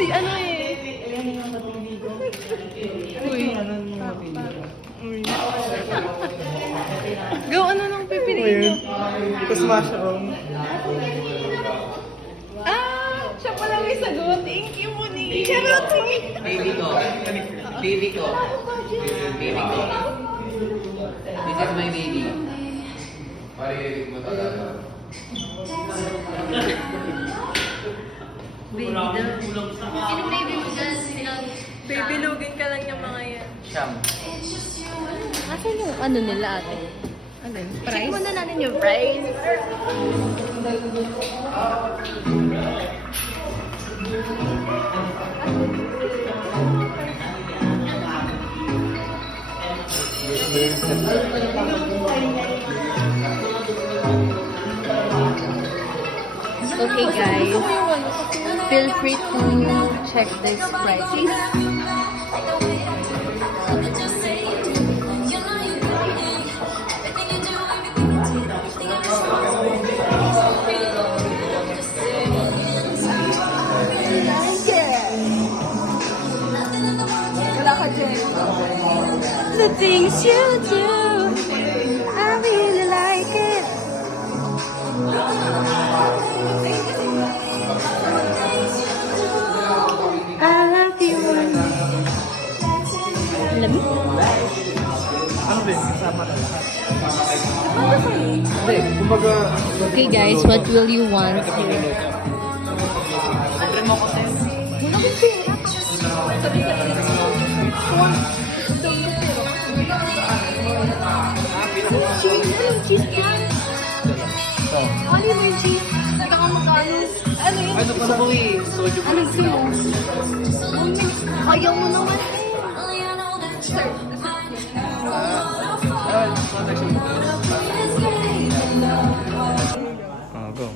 si ano eh. Uy. Uy. Go, ano nang pipiliin nyo? Tapos mushroom. Ah, siya pala may sagot. Thank you, Moni. Charot. Baby ko. Baby ko. Baby ko. This is my baby. Parinig mo talaga. Baby daw. Sino baby mo dyan? Baby lugin ka lang yung mga yan. Siyam. Asan yung ano nila ate? Ano? Check Price? muna natin yung price. Okay guys, feel free to check this prices. The things you do, I really like it. I love you. Alam mo? Ano ba? Kasama na lahat. Hindi. Kumbaga, Okay guys, what will you want? Libre mo ko sa'yo. Ano yung cheese? Saka ka magkano? Ano yun? Ano pa ko eh? Soju Ano yun? Kaya mo naman. Sir. go.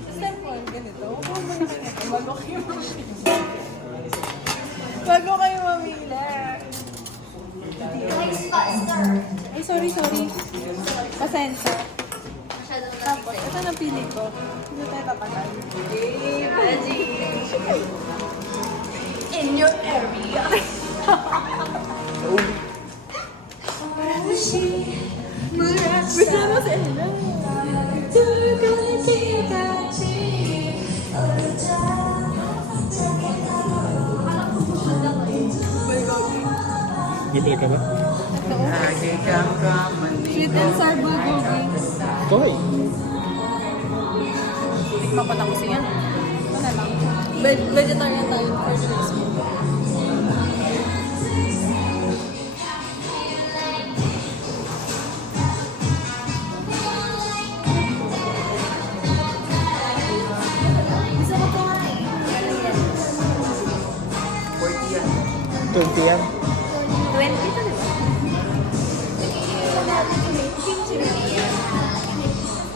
Bago kayo mamili. Ay, sorry. Pasensya. Tapos, ito na pili ko. Hindi tayo tatagal. Hey, Veggie! In your area. Gusto mo sa ila. Bibili ka ba? Lagi kang kamani. Sweet and sour bulgogi. Toy. Tikman pa tapos yan. Ano lang? Vegetarian tayo for the next week. Gusto ko po nga eh. 40 yan. 20 yan. 20 to diba?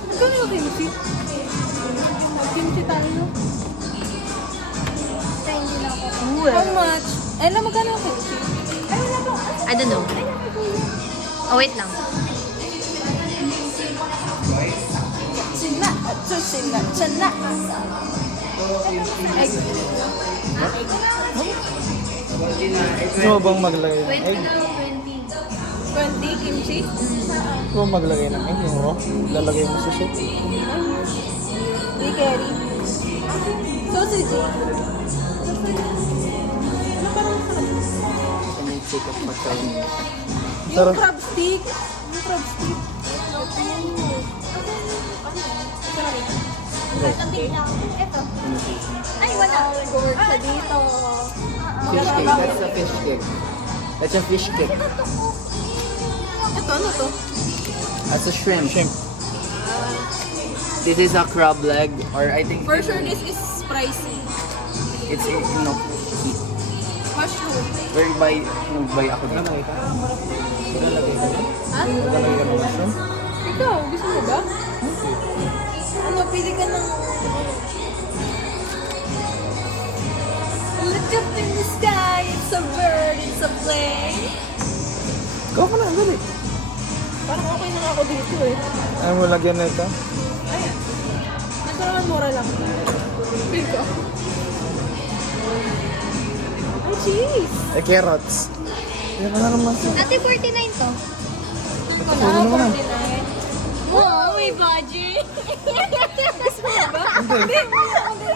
Magkano yung kimchi? Kimchi tayo. How much? Ay, na magkano yung kimchi? Ay, wala po. I don't know. Oh, wait lang. Sina at susina. Sina. Egg. Gusto mo bang maglagay ng 20 egg? lang, 20. 20 kimchi? Gusto mo maglagay ng egg? Yung raw? Lalagay mo sa soup? May curry. Sausage. Ano parang yung Sarap. crab stick. Yung crab stick. Ito. Ay, wala. Nag-work siya dito. Fish cake. That's a fish cake. That's a fish cake. Ito, ano to? That's a shrimp. Shrimp. This is a crab leg, or I think For sure, this is spicy. it's Mushroom. where by ako dito. Lalagay ka? Lalagay ka ba? Ha? Lalagay ka ng mushroom? Ikaw, gusto mo ba? Ano, pili ka ng... Look up in the sky, it's a bird, it's a plane. Go ka na, dali. Parang okay na ako dito eh. Ayaw mo lagyan na ito? Ayan. Nagkaroon mura lang. Feel ko. Ay, cheese! Eh, carrots. Yan ka na naman sa... Ate, 49 to. Ano naman? 49. Wow, may budget! Gusto mo ba? Hindi,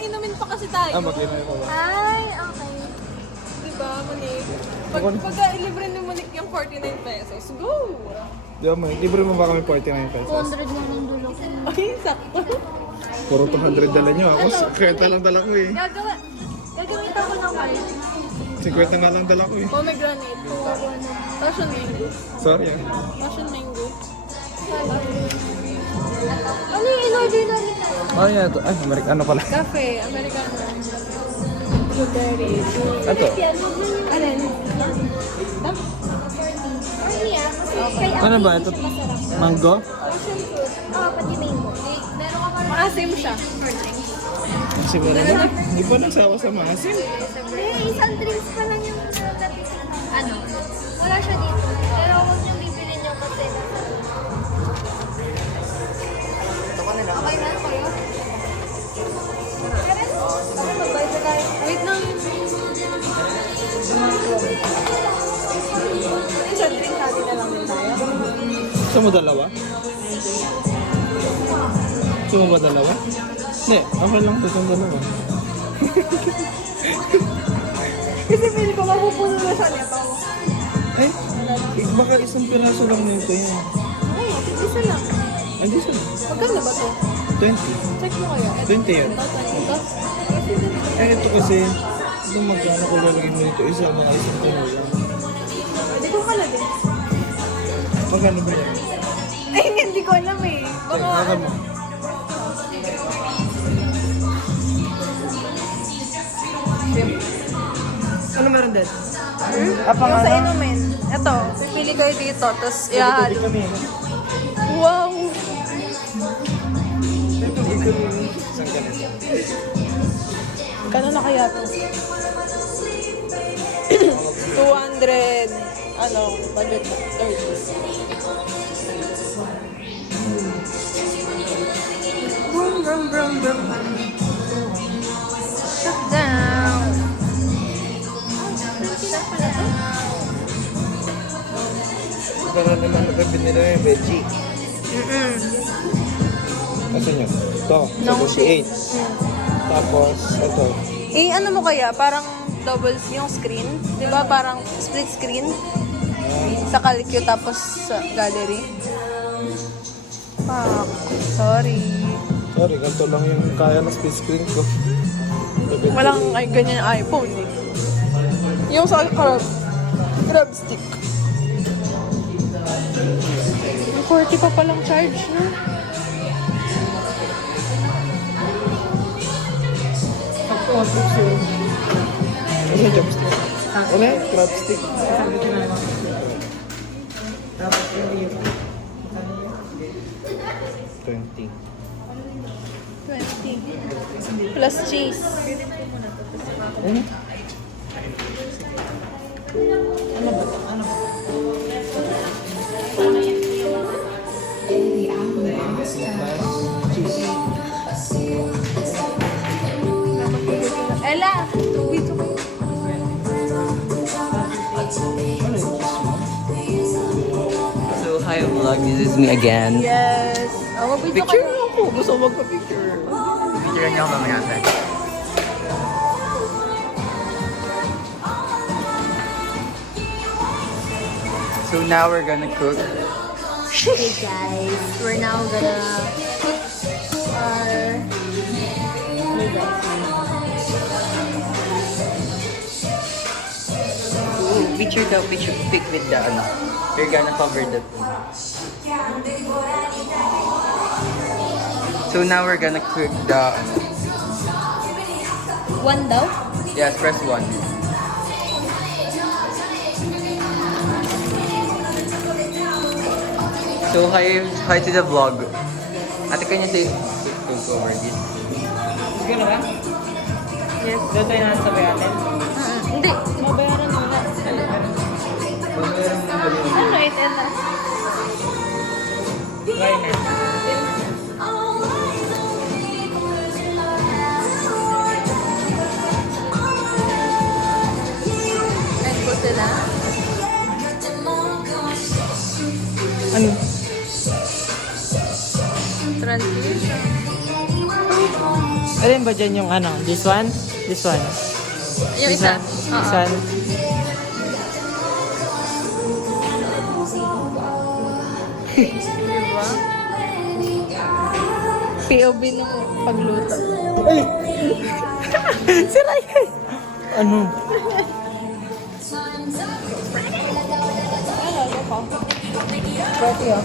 inumin pa kasi tayo. Mag-ina ko ba? Ay, okay. Diba, Monique? Pagka ilibre ni Monique yung 49 pesos, go! Di ba, Monique? Libre mo ba kami 49 pesos? 200 lang yung dulo ko. Ay, sakto. Puro 200 dala nyo. Ako, 50 lang dala ko eh. Gagamitan ko ng card. 50 nga lang dala ko eh. Pomegranate. Passion mango. Sorry ah. Passion mango. Ano yung in-order na rin? Ano yan ito? Ay, Amerikano pala. Cafe, Americano. Blueberry. Ito. Alin? Ay, yeah. Kasi kay Ano ba ito? Mango? passion fruit. Oo, pati mango. Meron ka pa rin. Maasim siya. Kasi mo naman. Hindi pa nagsawa sa maasim. Isang drinks pa lang yung ano. Wala siya dito. Pero huwag niyong bibilin yung kasi. Okay na kayo? Wait lang. Isang drink natin na lang din tayo. Gusto mo dalawa? Gusto mo ba dalawa? Hindi, okay lang ito yung dalawa. Kasi pili ko mapupuno na siya nito. Ay, baka isang piraso lang nito yan. Ay, isa lang. Hindi siya. Magkano ba to? 20. Check mo kaya. 20 yan. Ito? Eh, ito kasi, kung magkano ko lalagay mo nito, isa mga isang kilo lang. Hindi ko pala din. Magkano ba yan? Ay, hindi ko alam eh. Baka Hakan mo. Ano meron din? yung sa inumin. Ito, pipili kayo dito, tapos ihahalo. Wow! Isang ganito. Kano na kaya to? 200, budget 30. Brum, brum, brum, brum. Shut down. Baka naman nabibili nila yung veggie. Kasi nyo? Ito, Nong 78. Tapos, ito. Ano mo kaya? Parang doubles yung screen? Di ba? Parang split screen? Sa Calcue tapos sa gallery? Fuck. Sorry. Sorry, ganito lang yung kaya na split screen ko. Walang ganyan yung iPhone eh. Yung sa crab stick. 40 pa palang charge, no? Ano yung chopstick? Ano yung crab stick? $20. 20. Plus cheese. Ella! Wait. So, hi vlog, this is me again. Yes. Mag-video Picture kayo. ako, gusto ko magpa-picture. Picture niyo ako mamaya sa. So now we're gonna cook. Hey guys, we're now gonna cook our Ooh, picture daw, picture pic with the ano. We're gonna cover the So now we're gonna cook the ano. One daw? Yes, press 1. So hi to the vlog. Ate, can you say cook over this? Sige na ba? Yes. Doon tayo nasabay natin. Hindi. Mabayaran mo na. Ano, 8 and a? Ngayon na. Alin ba dyan yung ano? This one? This one? Yung This isa. one? This one? Diba? POV ng pagluto. Si Ryan! Ano? Pwede oh.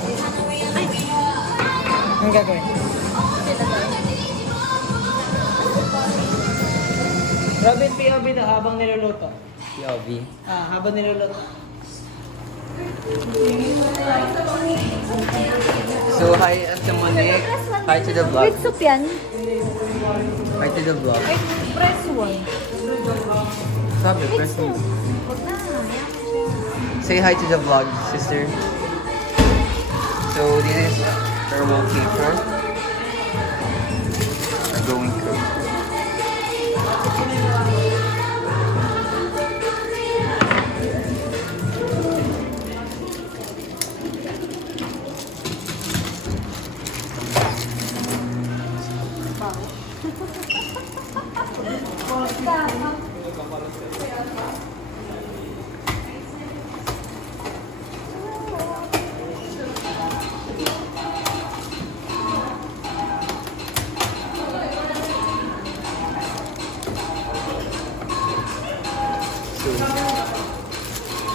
Ang gagawin? Robin, POV na habang niluluto. POV. Habang niluluto. So, hi Ate Monique. Hi to the vlog. With soup yan. Hi to the vlog. Press 1. Sabi, press me. Say hi to the vlog, sister. So, this is our wallpaper. We're going through.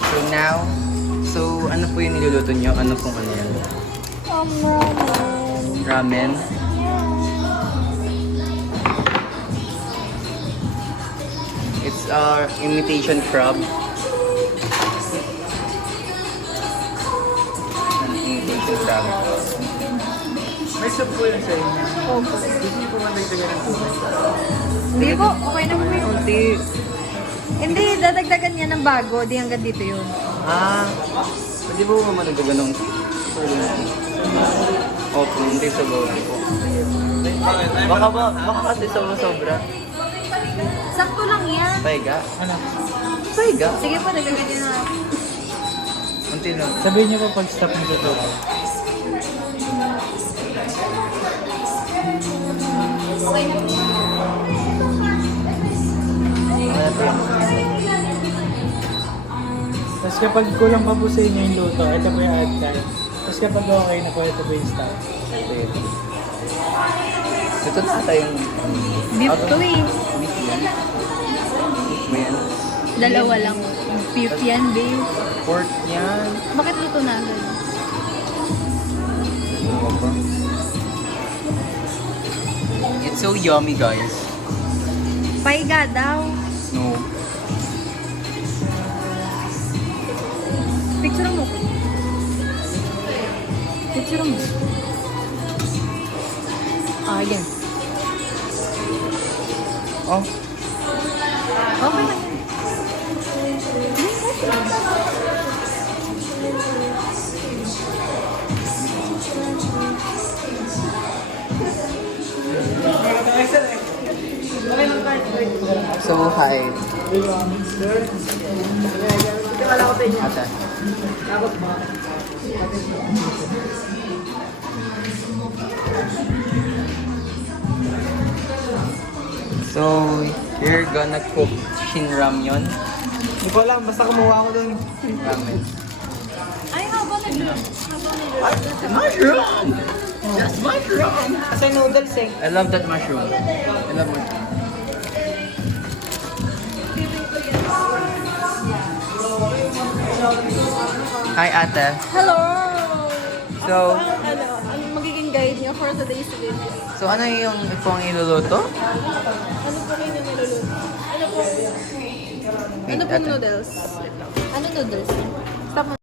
So now, ano po yung niluluto nyo? Ano pong ano yan? Ramen. Ramen? It's our imitation crab. An imitation crab. May soup po yun sa inyo. Opo. Hindi po mandagdagan ng tubig. Hindi po, okay na po yun. Unti. Hindi, dadagdagan niya ng bago. Di hanggang dito yun. Pwede po ba mandagdagan ng Opo, hindi sa bawal po. Baka kasi sobra. Sakto lang yan. Paiga? Ano? Paiga? Sige po, dagdagan niya na. Unti lang. Sabihin niyo po pag stop nito to. Ano po yan? Tapos kapag kulang pa po sa inyo yung luto, ito po yung add time. Tapos kapag okay na po, ito po yung stop. Okay. Ito na tayong... Beef to eh. Beef yan. Beef mo yan. Dalawa lang. Beef yan, babe. Pork yan. Bakit luto na agad? Ano ba? It's so yummy, guys. Paiga daw. No. Picture mo. Picture mo. Yan. Oh. Okay lang. So, hi. Ate. So, you're gonna cook shin ramyun. Hindi ko alam, basta kumuha ko dun. Ramen. Ay, habang nag Mushroom! That's mushroom! Kasi noodles eh. I love that mushroom. I love mushroom. Hi, ate. Hello! So, Ano magiging guide niyo for today's video? so ano yung ipong iluluto? Ano po kayo niluluto? Ano po? Wait, Ano pong ate. noodles? Ano noodles? Stop mo.